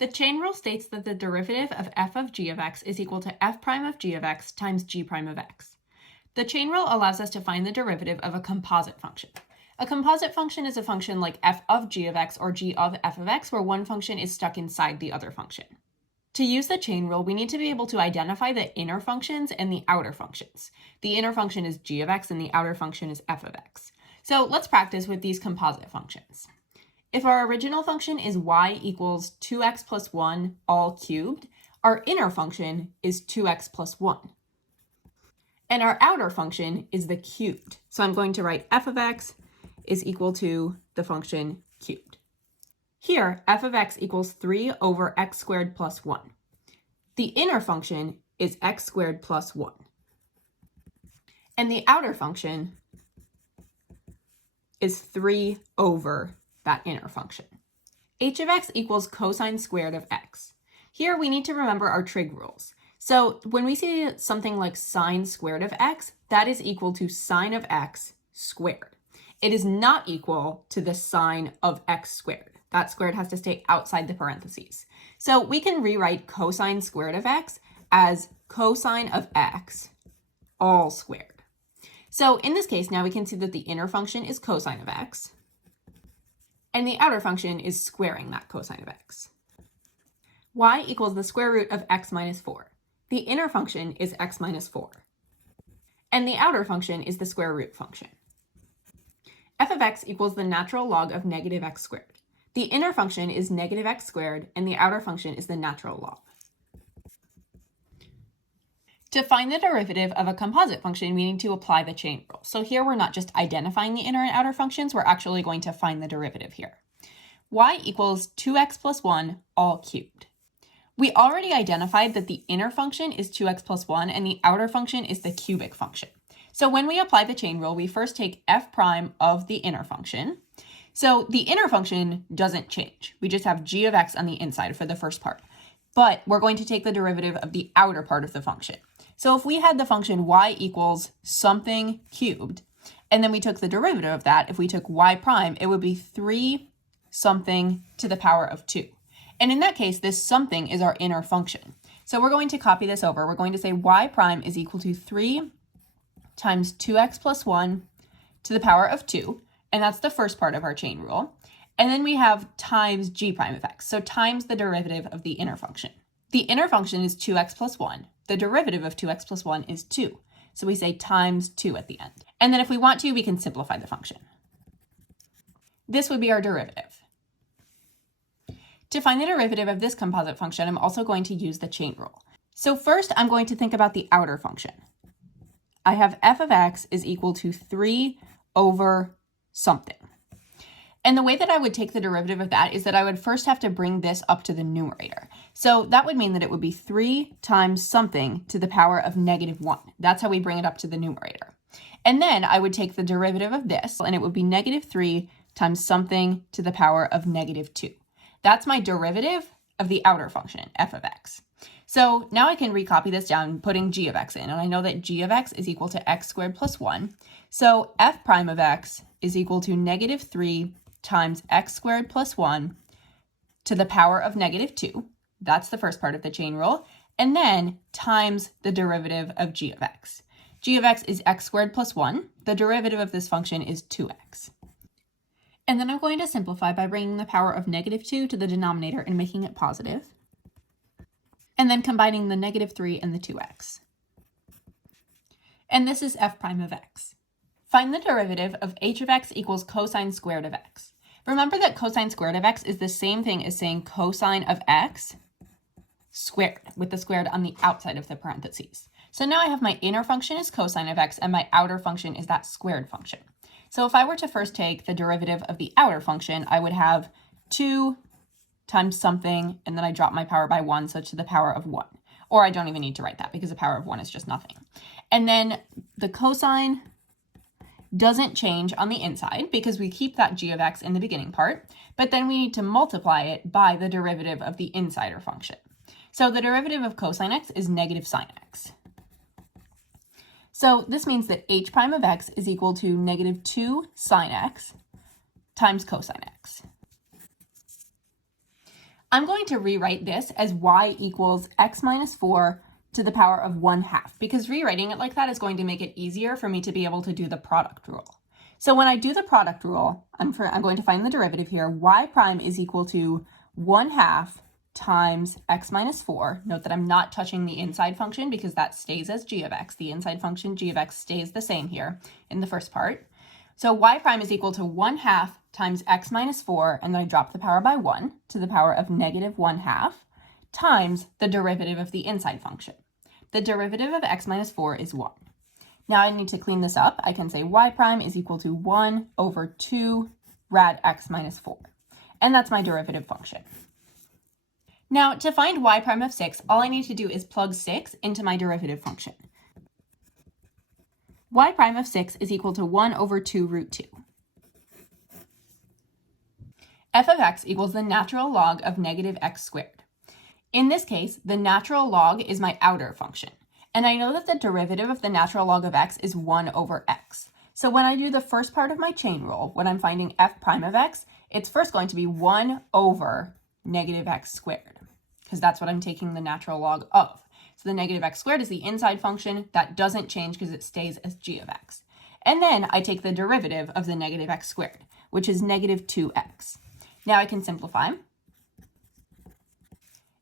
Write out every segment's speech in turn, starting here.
The chain rule states that the derivative of f of g of x is equal to f prime of g of x times g prime of x. The chain rule allows us to find the derivative of a composite function. A composite function is a function like f of g of x or g of f of x, where one function is stuck inside the other function. To use the chain rule, we need to be able to identify the inner functions and the outer functions. The inner function is g of x and the outer function is f of x. So let's practice with these composite functions. If our original function is y equals 2x plus 1 all cubed, our inner function is 2x plus 1. And our outer function is the cubed. So I'm going to write f of x is equal to the function cubed. Here, f of x equals 3 over x squared plus 1. The inner function is x squared plus 1. And the outer function is 3 over that inner function. H of x equals cosine squared of x. Here we need to remember our trig rules. So when we see something like sine squared of x, that is equal to sine of x squared. It is not equal to the sine of x squared. That squared has to stay outside the parentheses. So we can rewrite cosine squared of x as cosine of x all squared. So in this case, now we can see that the inner function is cosine of x, and the outer function is squaring that cosine of x. Y equals the square root of x minus 4. The inner function is x minus 4. And the outer function is the square root function. F of x equals the natural log of negative x squared. The inner function is negative x squared, and the outer function is the natural log. To find the derivative of a composite function, we need to apply the chain rule. So here we're not just identifying the inner and outer functions, we're actually going to find the derivative here. Y equals 2x plus 1 all cubed. We already identified that the inner function is 2x plus 1 and the outer function is the cubic function. So when we apply the chain rule, we first take f prime of the inner function. So the inner function doesn't change. We just have g of x on the inside for the first part. But we're going to take the derivative of the outer part of the function. So if we had the function y equals something cubed, and then we took the derivative of that, if we took y prime, it would be 3 something to the power of 2. And in that case, this something is our inner function. So we're going to copy this over. We're going to say y prime is equal to 3 times 2x plus 1 to the power of 2. And that's the first part of our chain rule. And then we have times g prime of x, so times the derivative of the inner function. The inner function is 2x plus 1. The derivative of 2x plus 1 is 2. So we say times 2 at the end. And then if we want to, we can simplify the function. This would be our derivative. To find the derivative of this composite function, I'm also going to use the chain rule. So first, I'm going to think about the outer function. I have f of x is equal to 3 over something. And the way that I would take the derivative of that is that I would first have to bring this up to the numerator. So that would mean that it would be 3 times something to the power of negative 1. That's how we bring it up to the numerator. And then I would take the derivative of this, and it would be negative 3 times something to the power of negative 2. That's my derivative of the outer function, f of x. So now I can recopy this down, putting g of x in, and I know that g of x is equal to x squared plus 1. So f prime of x is equal to negative 3 times x squared plus 1 to the power of negative 2. That's the first part of the chain rule. And then times the derivative of g of x. G of x is x squared plus 1. The derivative of this function is 2x. And then I'm going to simplify by bringing the power of negative 2 to the denominator and making it positive. And then combining the negative 3 and the 2x. And this is f prime of x. Find the derivative of h of x equals cosine squared of x. Remember that cosine squared of x is the same thing as saying cosine of x squared, with the squared on the outside of the parentheses. So now I have my inner function is cosine of x and my outer function is that squared function. So if I were to first take the derivative of the outer function, I would have 2 times something, and then I drop my power by 1, so to the power of 1. Or I don't even need to write that because the power of 1 is just nothing. And then the cosine doesn't change on the inside because we keep that g of x in the beginning part, but then we need to multiply it by the derivative of the insider function. So the derivative of cosine x is negative sine x. So this means that h prime of x is equal to negative 2 sine x times cosine x. I'm going to rewrite this as y equals x minus 4 to the power of 1/2, because rewriting it like that is going to make it easier for me to be able to do the product rule. So when I do the product rule, I'm going to find the derivative here. Y prime is equal to 1/2 times x minus 4. Note that I'm not touching the inside function because that stays as g of x. The inside function g of x stays the same here in the first part. So y prime is equal to 1/2 times x minus 4, and then I drop the power by 1 to the power of negative 1/2 times the derivative of the inside function. The derivative of x minus 4 is 1. Now I need to clean this up. I can say y prime is equal to 1 over 2 rad x minus 4. And that's my derivative function. Now to find y prime of 6, all I need to do is plug 6 into my derivative function. Y prime of 6 is equal to 1 over 2 root 2. F of x equals the natural log of negative x squared. In this case, the natural log is my outer function. And I know that the derivative of the natural log of x is 1 over x. So when I do the first part of my chain rule, when I'm finding f prime of x, it's first going to be 1 over negative x squared, because that's what I'm taking the natural log of. So the negative x squared is the inside function. That doesn't change because it stays as g of x. And then I take the derivative of the negative x squared, which is negative 2x. Now I can simplify.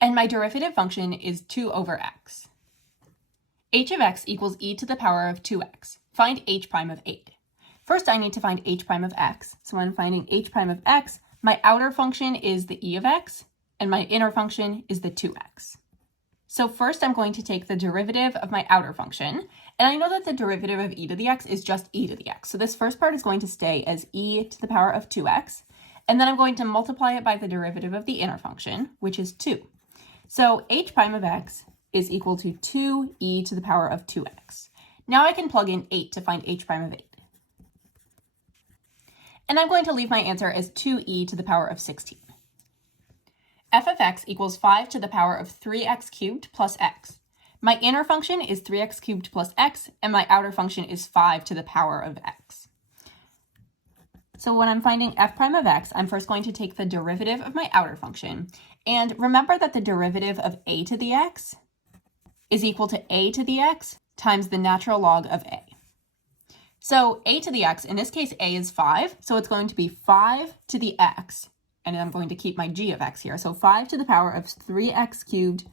And my derivative function is 2 over x. H of x equals e to the power of 2x. Find h prime of 8. First, I need to find h prime of x. So when I'm finding h prime of x, my outer function is the e of x, and my inner function is the 2x. So first, I'm going to take the derivative of my outer function, and I know that the derivative of e to the x is just e to the x. So this first part is going to stay as e to the power of 2x, and then I'm going to multiply it by the derivative of the inner function, which is 2. So h prime of x is equal to 2e to the power of 2x. Now I can plug in 8 to find h prime of 8. And I'm going to leave my answer as 2e to the power of 16. F of x equals 5 to the power of 3x cubed plus x. My inner function is 3x cubed plus x, and my outer function is 5 to the power of x. So when I'm finding f prime of x, I'm first going to take the derivative of my outer function. And remember that the derivative of a to the x is equal to a to the x times the natural log of a. So a to the x, in this case, a is 5, so it's going to be 5 to the x, and I'm going to keep my g of x here. So 5 to the power of 3x cubed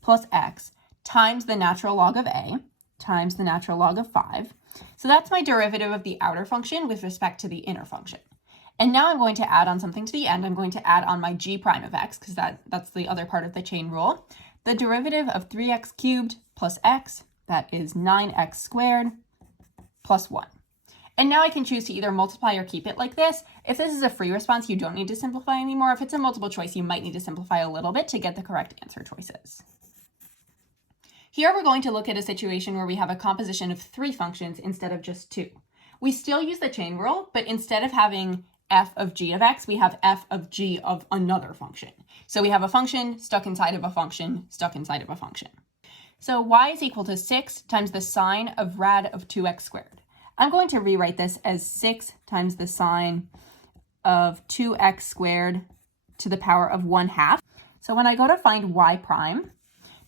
plus x times the natural log of a times the natural log of 5. So that's my derivative of the outer function with respect to the inner function. And now I'm going to add on something to the end. I'm going to add on my g prime of x, because that's the other part of the chain rule. The derivative of 3x cubed plus x, that is 9x squared plus 1. And now I can choose to either multiply or keep it like this. If this is a free response, you don't need to simplify anymore. If it's a multiple choice, you might need to simplify a little bit to get the correct answer choices. Here we're going to look at a situation where we have a composition of 3 functions instead of just 2. We still use the chain rule, but instead of having f of g of x, we have f of g of another function. So we have a function stuck inside of a function stuck inside of a function. So y is equal to 6 times the sine of rad of 2x squared. I'm going to rewrite this as 6 times the sine of 2x squared to the power of 1/2. So when I go to find y prime,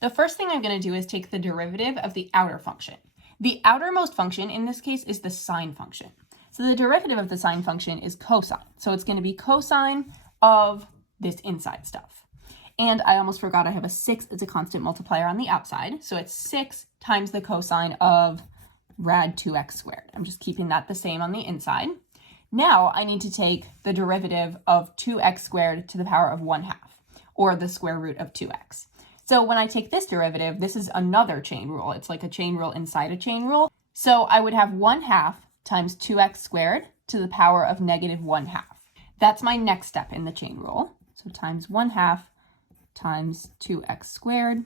the first thing I'm going to do is take the derivative of the outer function. The outermost function in this case is the sine function. So the derivative of the sine function is cosine. So it's going to be cosine of this inside stuff. And I almost forgot I have a 6 as a constant multiplier on the outside. So it's 6 times the cosine of rad 2x squared. I'm just keeping that the same on the inside. Now I need to take the derivative of 2x squared to the power of 1/2, or the square root of 2x. So when I take this derivative, this is another chain rule. It's like a chain rule inside a chain rule. So I would have 1/2 times 2x squared to the power of negative 1/2. That's my next step in the chain rule. So times 1/2 times 2x squared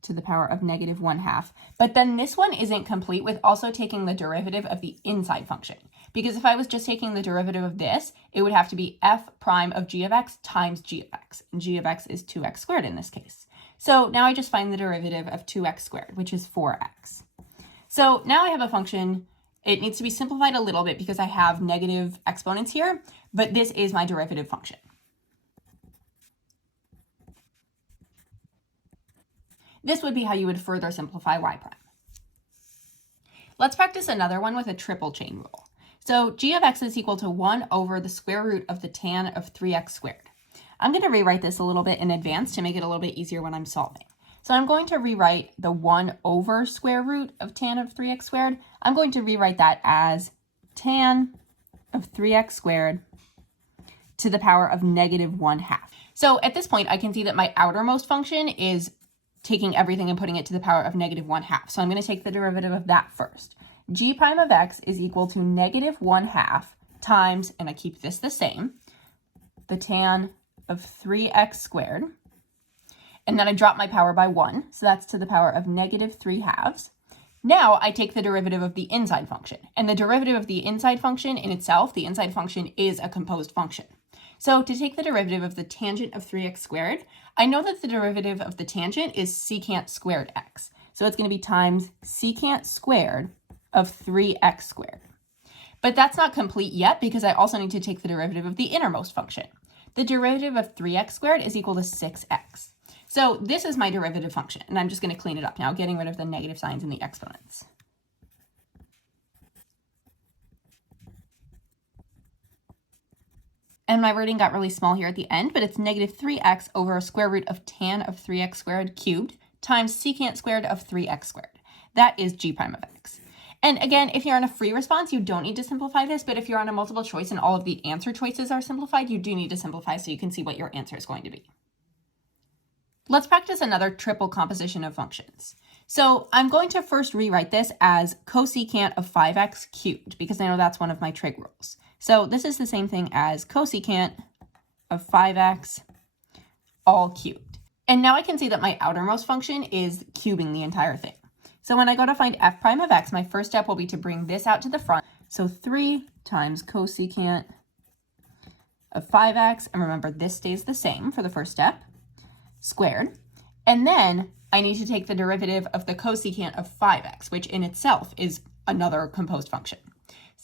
to the power of negative 1/2. But then this one isn't complete with also taking the derivative of the inside function. Because if I was just taking the derivative of this, it would have to be f prime of g of x times g of x. And g of x is 2x squared in this case. So now I just find the derivative of 2x squared, which is 4x. So now I have a function. It needs to be simplified a little bit because I have negative exponents here, but this is my derivative function. This would be how you would further simplify y prime. Let's practice another one with a triple chain rule. So g of x is equal to 1 over the square root of the tan of 3x squared. I'm going to rewrite this a little bit in advance to make it a little bit easier when I'm solving. So I'm going to rewrite the 1 over square root of tan of 3x squared. I'm going to rewrite that as tan of 3x squared to the power of negative 1/2. So at this point, I can see that my outermost function is taking everything and putting it to the power of negative 1/2. So I'm going to take the derivative of that first. G prime of x is equal to negative 1/2 times, and I keep this the same, the tan of 3x squared. And then I drop my power by 1, so that's to the power of negative 3/2. Now I take the derivative of the inside function, and the derivative of the inside function in itself, the inside function is a composed function. So to take the derivative of the tangent of 3x squared, I know that the derivative of the tangent is secant squared x. So it's going to be times secant squared of 3x squared. But that's not complete yet because I also need to take the derivative of the innermost function. The derivative of 3x squared is equal to 6x. So this is my derivative function, and I'm just going to clean it up now, getting rid of the negative signs in the exponents. And my wording got really small here at the end, but it's negative 3x over a square root of tan of 3x squared cubed times secant squared of 3x squared. That is g prime of x. And again, if you're on a free response, you don't need to simplify this, but if you're on a multiple choice and all of the answer choices are simplified, you do need to simplify so you can see what your answer is going to be. Let's practice another triple composition of functions. So I'm going to first rewrite this as cosecant of 5x cubed, because I know that's one of my trig rules. So this is the same thing as cosecant of 5x all cubed. And now I can see that my outermost function is cubing the entire thing. So when I go to find f prime of x, my first step will be to bring this out to the front. So 3 times cosecant of 5x, and remember this stays the same for the first step, squared. And then I need to take the derivative of the cosecant of 5x, which in itself is another composed function.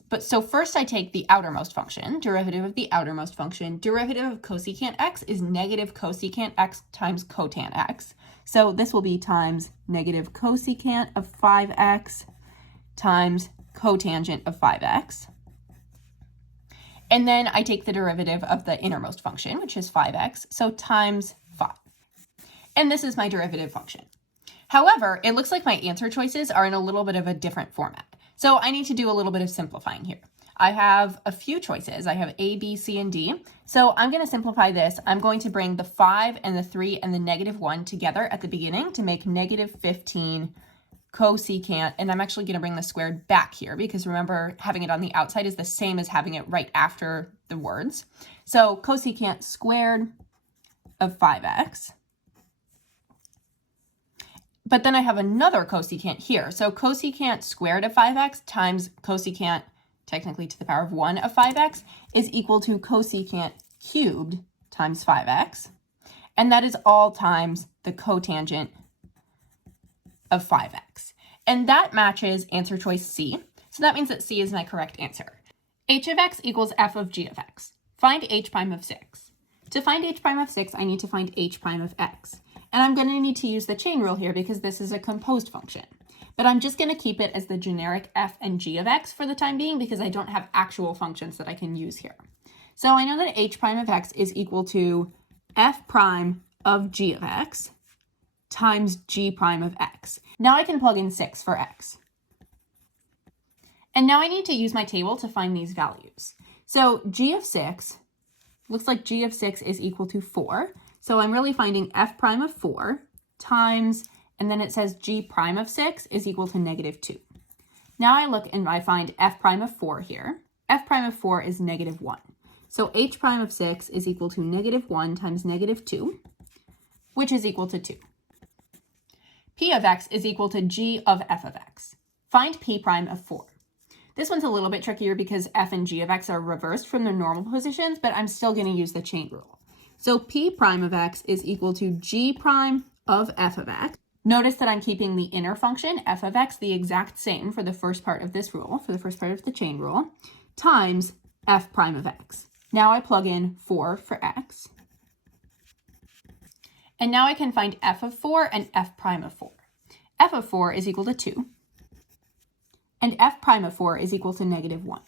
But so first I take the outermost function, derivative of the outermost function. Derivative of cosecant x is negative cosecant x times cotan x. So this will be times negative cosecant of 5x times cotangent of 5x. And then I take the derivative of the innermost function, which is 5x, so times 5. And this is my derivative function. However, it looks like my answer choices are in a little bit of a different format. So I need to do a little bit of simplifying here. I have a few choices. I have A, B, C, and D. So I'm going to simplify this. I'm going to bring the 5 and the 3 and the negative 1 together at the beginning to make negative 15 cosecant. And I'm actually going to bring the squared back here because remember, having it on the outside is the same as having it right after the words. So cosecant squared of 5x. But then I have another cosecant here. So cosecant squared of 5x times cosecant, technically to the power of 1 of 5x, is equal to cosecant cubed times 5x. And that is all times the cotangent of 5x. And that matches answer choice C. So that means that C is my correct answer. H of x equals f of g of x. Find h prime of 6. To find h prime of 6, I need to find h prime of x. And I'm going to need to use the chain rule here because this is a composed function. But I'm just going to keep it as the generic f and g of x for the time being because I don't have actual functions that I can use here. So I know that h prime of x is equal to f prime of g of x times g prime of x. Now I can plug in 6 for x. And now I need to use my table to find these values. So g of 6 looks like g of 6 is equal to 4. So I'm really finding f prime of 4 times, and then it says g prime of 6 is equal to negative 2. Now I look and I find f prime of 4 here. F prime of 4 is negative 1. So h prime of 6 is equal to negative 1 times negative 2, which is equal to 2. P of x is equal to g of f of x. Find p prime of 4. This one's a little bit trickier because f and g of x are reversed from their normal positions, but I'm still going to use the chain rule. So p prime of x is equal to g prime of f of x. Notice that I'm keeping the inner function, f of x, the exact same for the first part of this rule, for the first part of the chain rule, times f prime of x. Now I plug in 4 for x. And now I can find f of 4 and f prime of 4. F of 4 is equal to 2, and f prime of 4 is equal to negative 1.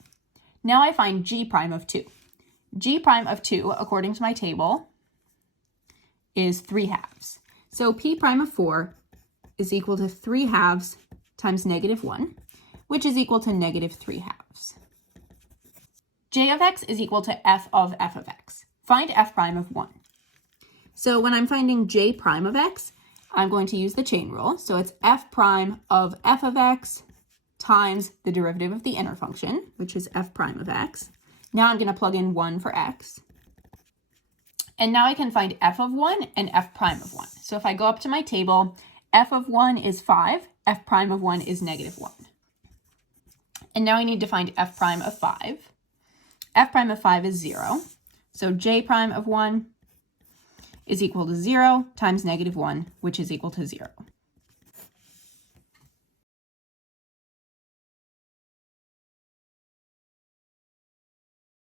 Now I find g prime of 2. G prime of 2, according to my table, is 3/2. So p prime of 4 is equal to 3/2 times negative 1, which is equal to negative 3/2. J of x is equal to f of x. Find f prime of 1. So when I'm finding j prime of x, I'm going to use the chain rule. So it's f prime of f of x times the derivative of the inner function, which is f prime of x. Now I'm going to plug in 1 for x. And now I can find f of 1 and f prime of 1. So if I go up to my table, f of 1 is 5, f prime of 1 is negative 1. And now I need to find f prime of 5. F prime of 5 is 0. So j prime of 1 is equal to 0 times negative 1, which is equal to 0.